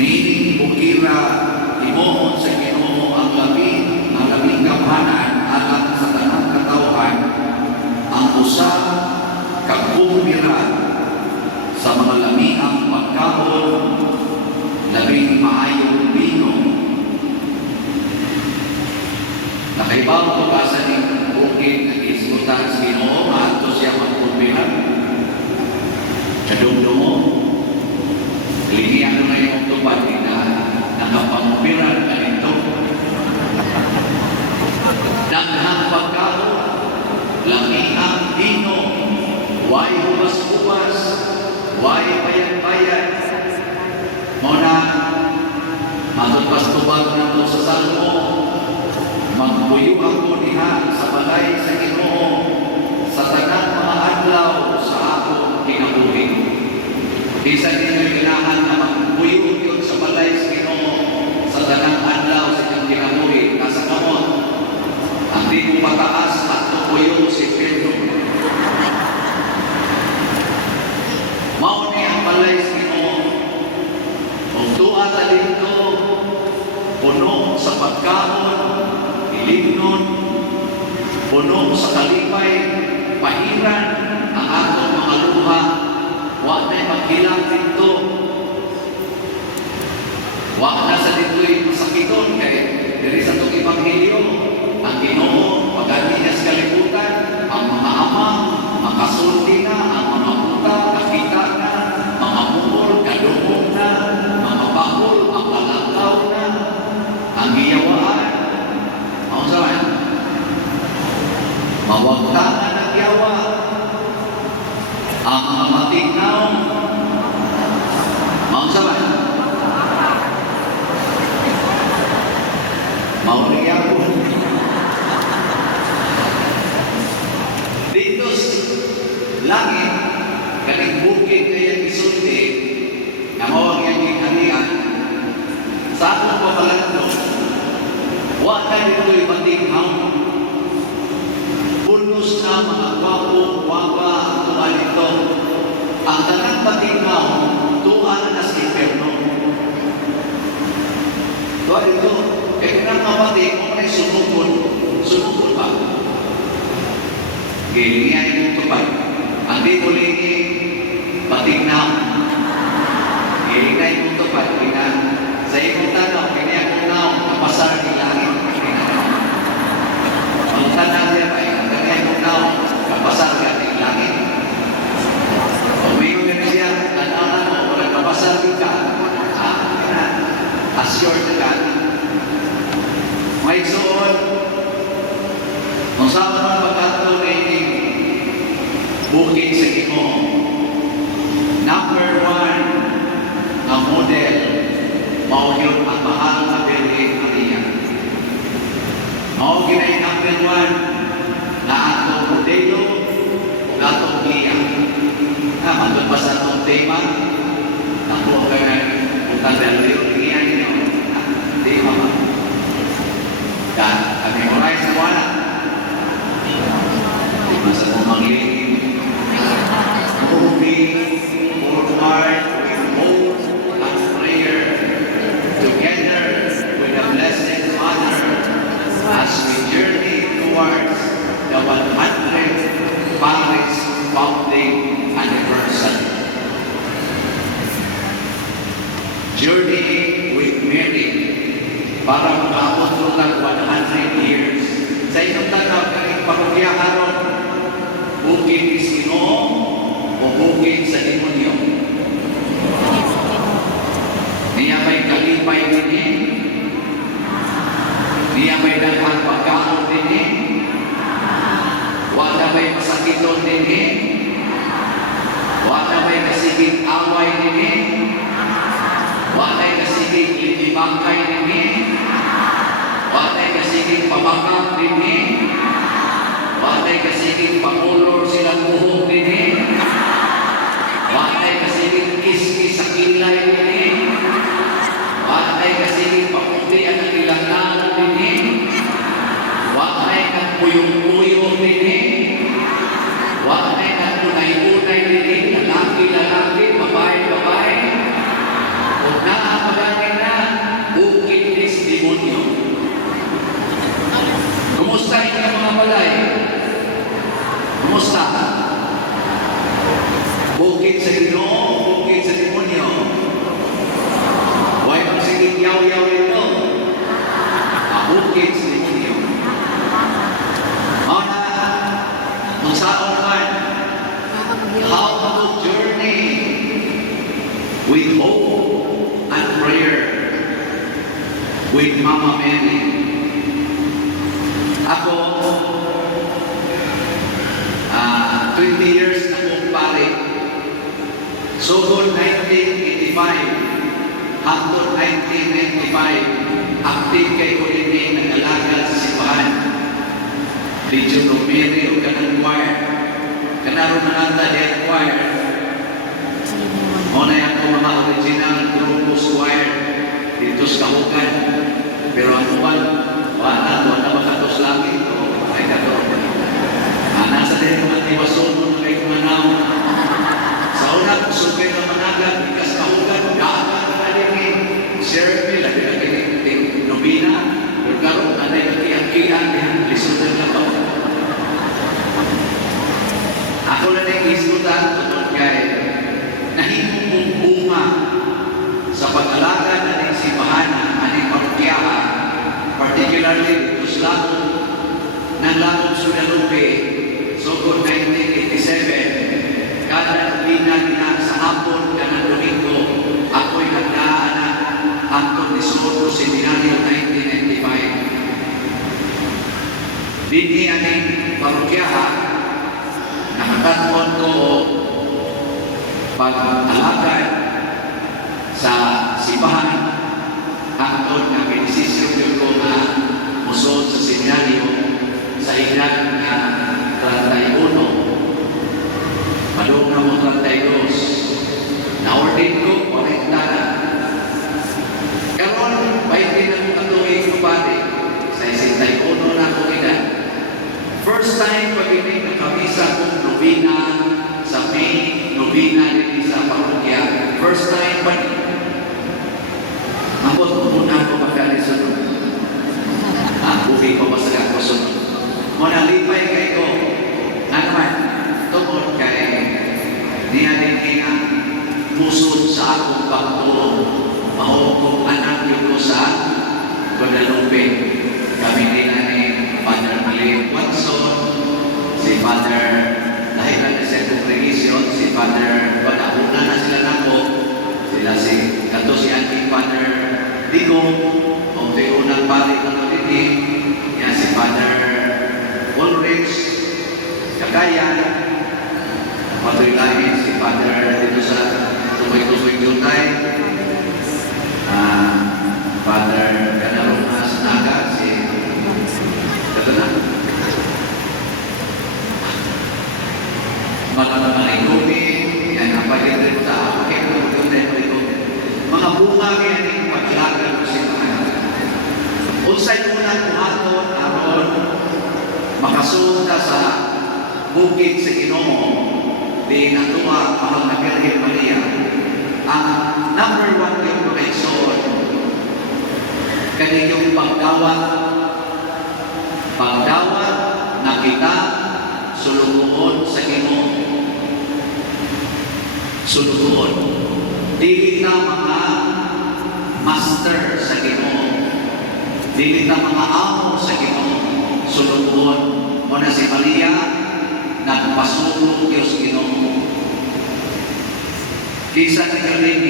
Nining bukira imoon sa Ginoo ang labing gamhanan alang sa tanang katawhan, ang usa kag bukira sa mga lamiang pagkaon, labing maayong bino. Nakaibaw ko ba sa bukid na iskutan sa Ginoo ato siya magpulbihan? Kadumdumo, liniyan na yung tupad na nakapangupiran na ito. Daghang pagkaon, lamiang bino, way hubas-hubas, way bayan-bayan. Muna, matutpas-tubag na ito sa salmo, magpuyo ako niha sa balay sa Ginoo, sa tanang mga adlaw sa akong kinabuhi. Isa din ang kailangan na magpuyo yun sa balay sa Ginoo, sa tanang adlaw sa iyong kinabuhi. Nasa kamot, ang di mo mataas at tupuyo si Pedro. Mauni ang balay sa Ginoo. Kung tuwa ta dito, puno sa pagkaon, ilignon, puno sa kalipay, pahiran ang atong mga luha, wa na'y maghilang dito. Wa na sa dito'y masakiton kay diri sa itong Ebanghelyo, ang Ginoo pag-ani niya sa kalibutan, ang mga ama, makasulti na, ang mga puta, nakita na, mga mumol, kadumog na, mga bakol, ang lalakaw na, ang giyawaan, mausawan, mawagtangan ang yawa, ang mga matignaw, mausawan, mauriyapon. Dito langit, kaning bukid kaya isulti, na mawag yung kinanian, sa akong pabalagno, wa na dito'y matignaw, punos na mga gwapo, gwapa, ang tuwa nito. Ang tanang patignaw, tuwa na sa impyerno. Tuwa dito, kaya nang kapatid, kung may sunukon ba? Ganyan yung tupad. Ang di muli patignaw. Ganyan yung tupad. Sa iyong tanong, ganyan yung naong kapasar ng langit. Ang tanong niya ba, ganyan yung naong kapasar ng langit. Umiyon na siya, tanong mo, wala kapasar ka. Assure na ka. May suot, kung saan naman pagkataon na ining bukid sa Ginoo. Number 1 na model, mao yun ang mahal na Birhen Maria. Mao ginay number 1 na atong modelo o atong giya. Mandun pa sa atong tema, nakuha ka na utang dalawin giya niyo. Tema ba? Dan kami mulai semuanya. Masa memanggil moving forward with hope and prayer together with the Blessed Mother as we journey towards the 100th Paris founding anniversary. Journey with Mary para makaabot po ng 100 years. Sa inyong tanong, kaning parokyaharon, bukid ni Ginoo o bukid sa demonyo? Niya may kalipay din, niya may daghang pagkaon din, wala may masakiton din, wala may kasigit away din, wala may kasigit litibangkay din, watay kasigit pabakak din, watay kasigit pangulor silang buhok din, watay kasigit kiskis sa kilay din, watay kasigit paputi ang ilang nalang din, watay kang puyong-puyong din, watay kang tunay-tunay din, lalaki-lalaki, babae-babae, huwag na ang and prayer with Mama Mary. Ako, 20 years na kong pare. Sugod 1985 hangtod 1995, active kay ko din nag-alaga sa simbahan. Legion of Mary o kanang choir. Kanaro na nata din choir. Muna yung ako mga original grupos choir dito sa Kahugan. Pero ang uban, wala makatos langit o ay kato. Nasa din mga tiwason mo kay kumanaw. Sa una, kusugay na managat, ikas Kahugan, dapat na alingin. Sheriff nila, pinag-iting nobina, pero karoon na nagkiang-kiang, lisunan na ba? Ako na nag-iskutan, tungkol kay nahimong bunga sa pag-alaga na ng simbahan, aning parokyahan, particularly dito sa lago, ng Lagong Sudalupe, sugod 1987, kada nobina nila sa hapon, kanang Domingo, ako'y nagdaan na hangtod 18 Seminaryo 1995. Dini aning parokyahan, nakataton ko pag-alagad sa simbahan hangtod na may desisyon ko na musod sa seminaryo sa edad na 31. Padung na mo 32. Na-ordain ko, 40 na. Karon, 20 na mo katuloy ko pati. Sa 61 na ako edad. First time pag-ibig na kamisa kong nobina sa May, nobina din sa parokya. First time pa rin. Mabot muna ako magkalisunod. Buhay ko pa sa kakusunod. Muna lipay kay ko. Naman, tungkol kay niya din kina pusod sa akong pagtulong. Mahukong anak yun ko sa Guadalupe. Kami din ni Father Malay Watson, si Father dahil na sa congregation, si Father Panauna na sila nako, sila si kato si Auntie Father Digo, o unang balik na naliti, yan si Father Ulrich, Kakayan, Father Lain, si Father dito sa Tumoy-Tumoy Jutay, Father Ganarunas Naga, si mga inubi, yan ang pag-ibig sa akin, mga bunga yan yung pag-ilagan ko sa mga. Unsay muna kuhaton, aron, makasunta sa bukid sa Ginoo, di natuwa mahal na Virgen Maria. Ang number 1 yung connection, kanyang pagdawat na kita sulubuon sa Ginoo. Sulubuon. Di kita mga master sa Ginoo. Di kita mga amo sa Ginoo. Sulubuon. Muna si Maria, nagpasulong Diyos Ginoo. Kisa ninyo rin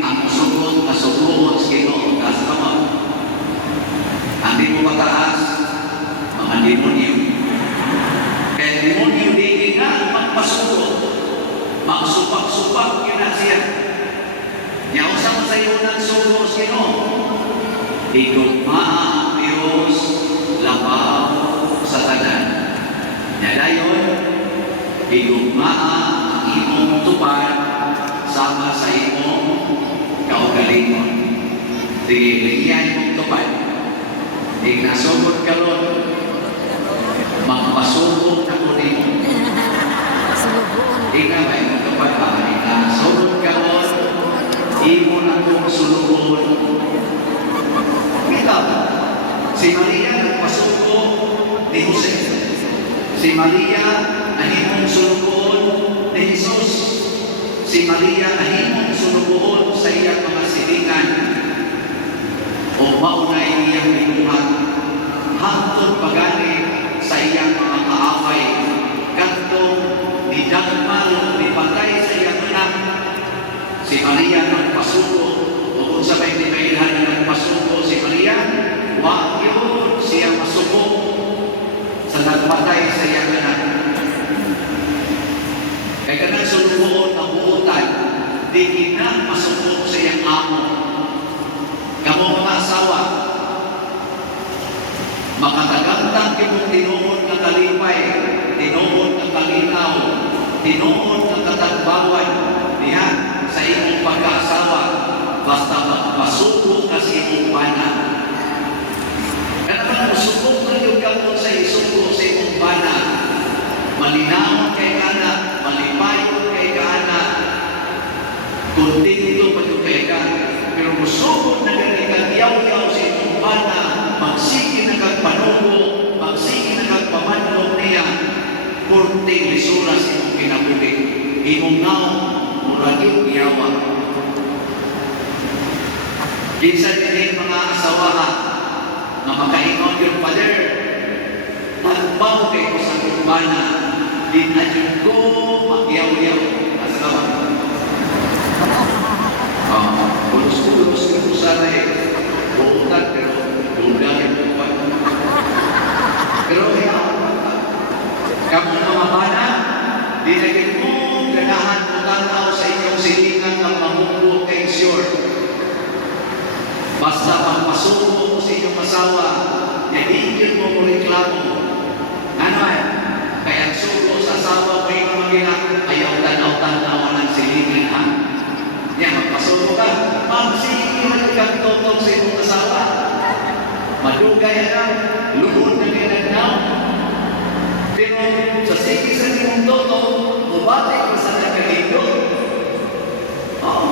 ang sugod na sulubuon sa Ginoo. Taas naman. Hindi mo mataas, mga demonyo. Kaya demonyo di na magpasulong. Magsupak-supak yun na siya. Niyausap sa iyo ng sugod sa Ginoo. Igugma ang Diyos, labaw sa tanan. Nadayon, igugma ang imong tupad sama sa imong kaugalingon. Sige, ligyan imong tupad. Ignasugod ka ron, magpasugod na ko nimo. Ina ba imong tupad ba? Ignasugod ka ron, imo na kong sulubon. Ikaw, si Maria nagpasugod ni Jose. Si Maria nahimong sulubon ni Jesus. Si Maria nahimong sulubon sa iyang mga silingan. O maunay iyang binuhat hangtod pagani sa iyang mga kaaway kantong ni Dagmal ni patay sa iyang anak. Si Maria nagpasugod malipayon kay kaana, kontento pa yung kay ka. Pero musukot na yaw-yaw sa inyong bana, magsige na kagpanubo, magsige na kagpamanlong niya, kurting lisura sa inyong kinabuhi. Imong naong, murag yung iyawa. Kinsa din mga asawa na makaingon yung father, pagbaw kayo sa kumbana, din adyon ko magyaw-yaw. Asawa. Pulos-pulos ko po sana buutan, pero duda yung buwan. Pero kamu mga bana, di lagi mo ganahan mo tanaw sa inyong silingan ng mamunggo kay sure. Basta pagpasuko mo sa inyong asawa, nahigil mo mo reklamo. Ano ay? Kaya suko sa asawa mo yung magina, ayaw tanaw-tanaw ng silingan, ha? Yan, magpasuko ka. Magsigilan kang totoo sa inyong asawa. Madugay na, luhod na ginagnaw. Pero sa sige sa inyong totoo, mubati ka sa nagkalindo. Oo.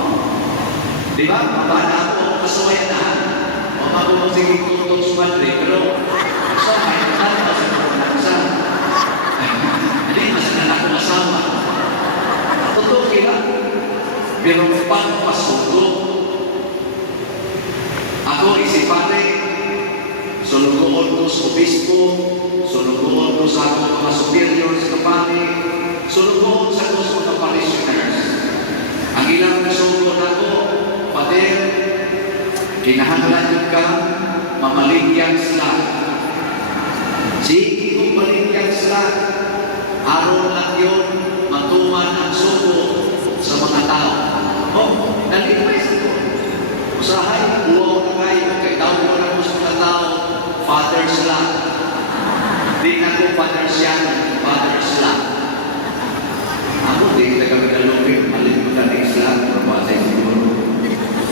Di ba? Mabana ako. Masuwayan na. O mabuong sige tutong sumadri. Pero sa may nalata sa pagkakasama. Hindi masanan ako masawa. Totoo kila. Pero pagpasuko. Ako isipate. Sulugoon ko sa obispo. Sulugoon ko sa akong mga superiors na pati. Sulugoon sa gusto ng parishioners. Ang ilang nasugo na ko, Pater, kinahanglan ka, mamaligyan sila. Sige kong maligyan sila. Aron lang yun, matuman ang suko sa mga tao. Nalipay sa ito. Usahay, buwaw na kayo. Kaya tawag ko na gusto na tao, fathers lang. Di na ko fathers yan, fathers lang. Ako, di na kami nalupin, malimutan ng Islam, propasa yung siguro.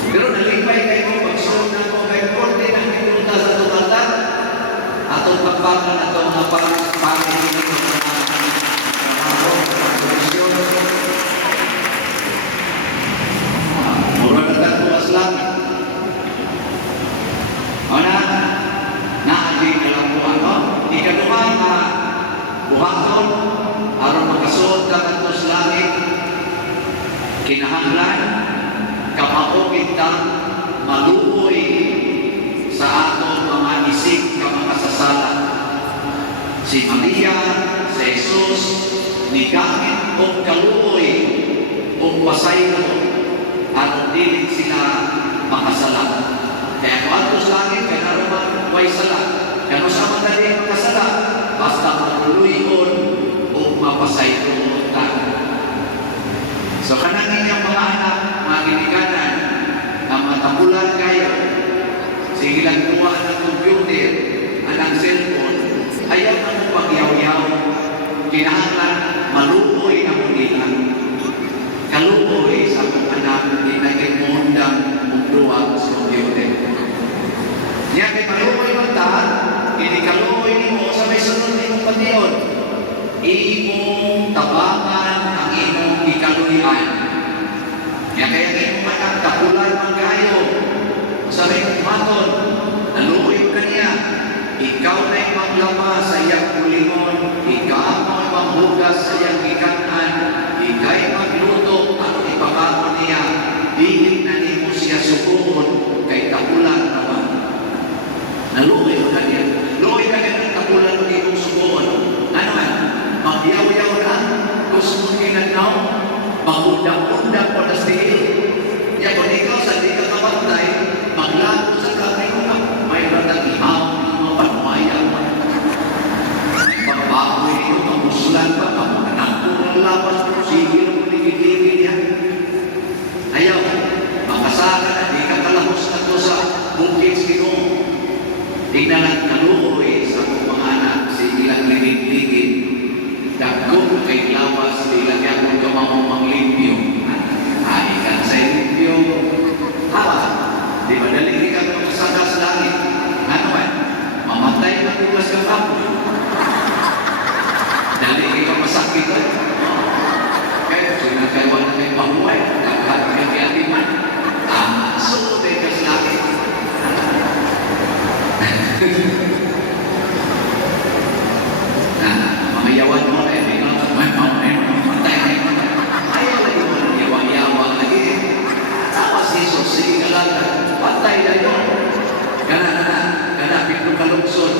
Pero nalipay kayo, pagsunod na ko, may korte na pinunta sa tutaldan. Atong pagbakan na ito, mga pangingin ng mga trabaho, komisyon. Mura na tagpuas lang. O na, naagin na lang po ano. Ikaduha na buhaton, aron makasuot ka kanto sa langit, kinahanglan, kapakopit ka, maluoy sa atong mga isip ka makasasala. Si Maria, si Jesus, ni gamit o kaluoy o pasaylo, at dilit sila makasala. Kaya kung ato sa langit, kaya naroon way sala. Kaya no sa madali makasala, basta matuluyon o mapasaylo ka. So kanang inyong mga anak, mga ginikanan, na matabulan kayo, sige lang kuha ng computer, anang cellphone, ayaw na mong pagyaw-yaw, kinahanglan, maluoy na mong ilan. Kaluoy sa mga anak, dinagin mo hundang mugduwa sa computer. Niya kay maluoy mo tahan, inikaluoy mo sa may sunod na imong patiyon. Imong tabangan ang imong ikaluyan. Niya kaya imong anak, kapulan man kayo. Sa may kumaton, naluoy ka niya. Ikaw na yung maglama sa iyang kulingon. Ikaw ang manghugas sa iyang ikanan. Ika'y magluto at ipakako niya. Dihig na ni mo siya sukuhon kay kapulan naman. Naluoy ka niya. Luoy ka niya ng kapulan ng ibong sukuhon. Ano man? Magyaw-yaw na. Gusto mo kinanaw. Magundang-undang po na stigil. Ya, kung ikaw sa di ka kapantay, maglago sa kamay mo na. May ratang ihaw, mga panumaya. May pagbaboy ito, mamuslan pa, mga ng lapas, sige mo ligid-ligid yan. Ayaw, makasaka na, di ka kalahos na to sa bukid sino. Tingnan ang kaluoy sa mga anak, sige lang ligid-ligid. Dagkong kay lawas, di lang yan kung kamamang limpyo. Ay, kan sa limpyo. Hawa, di madali ka makasaka sa langit. Ano man, mamatay na tugas ka kapoy. Dali ka masakit. isig kalagan, patay na yun. Kana, pito kalungsod.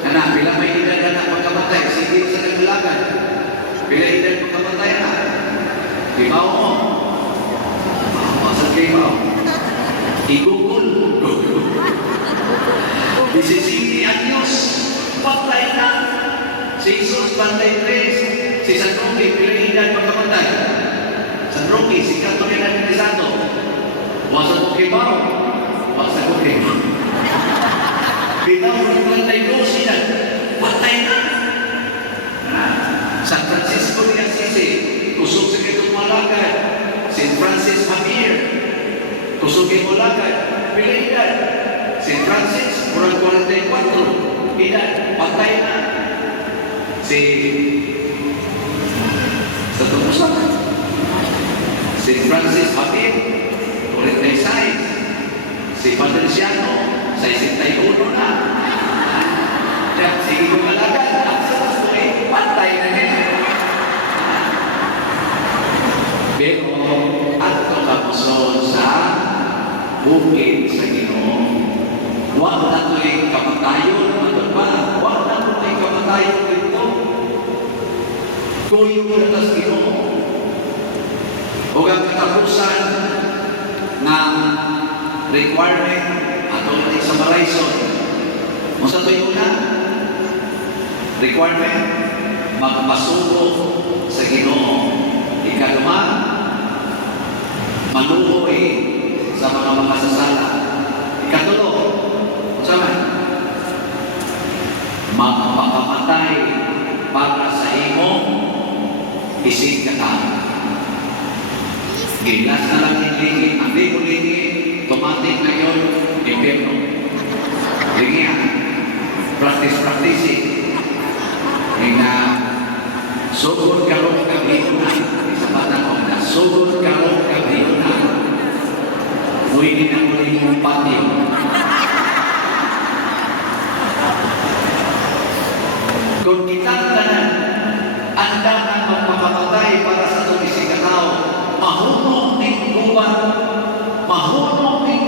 Kana, bila may edad na pagkamatay, sige sa nagkalagan. Bila edad pagkamatay na, ibaw mo. Masal kayo ibaw. Igugol. 17 anyos, patay na. Si Jesus, patay 3. Si San Roque, bila edad pagkamatay. San Roque, si Catolina de Santo. Wasa ko kay Mao. Wasa ko kay Mao. Bitaw ng patay ko sila. Patay na. San Francisco de Assisi. Kusog sa kitong malakad. St. Francis Javier. Kusog kay malakad. Pila edad. St. Francis, murang 44. Edad. Patay na. Sa tumusan. St. Francis Javier. 46. Si Patriciano, 61 na. At sige ko malagad, at sa gusto ay patay na nila. Pero, at ito kapuson sa bukid sa Ginoo. Huwag na ito'y kamatayon, mataba. Huwag na ito'y kamatayon dito. Tuyo mo na sa Ginoo. Huwag ang katapusan na requirement atau sa Malayson. Masa ito na requirement magpasuko sa Ginoo. Ikaduma, maluhoy sa mga makasasala. Ikatulo, sama, magpakamatay para sa imong isig katao. Gilas na lang lingi, ang di mo lingi, tumatik na yun, impirno. Lingi yan. Practice. Hingga, sugod karong kabiyo na. Sa batang ko na, sugod karong kabiyo na. Pwede na mo rin mong patio. Kung kita tanan, anda ang magpapatay para sa tumisig ka tao, mahunong ng gubat, mahunong ng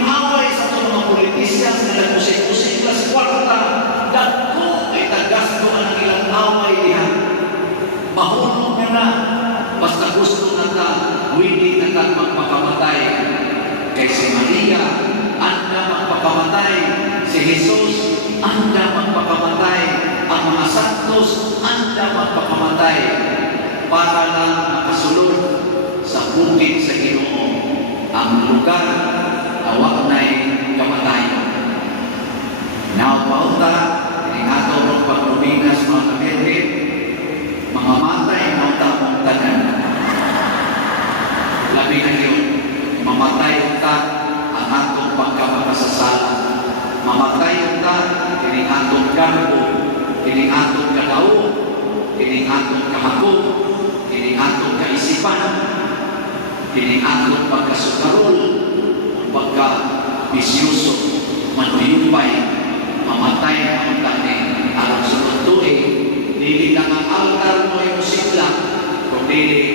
away sa mga politisyas na nagkusik-kusik na sa kwarta, dagko ay tagasto ang ilang away niya. Mahunong na basta gusto na ta, hindi na ta magpakamatay. Kay si Maria, anda magpakamatay. Si Jesus, anda magpakamatay. Ang mga santos, anda magpakamatay. Para lang makasulod sa bukid sa Ginoo ang lugar na wag na'y kamatayon. Now, pauta, ang ato ng pagruminas mga kapitid, mga matay na utamong tanan. Labi na yun, mamatay ta ang atong pagkamakasasala. Mamatay ta, kining atong karbo, kining atong kadaw, kining atong kahapon, kining atong kaisipan, kining atong pagkasukarol, pagka-bisyoso, manuyumpay, mamatay ang tani, alam sunod tuig, dili lang ang altar mo yung sila, kung dili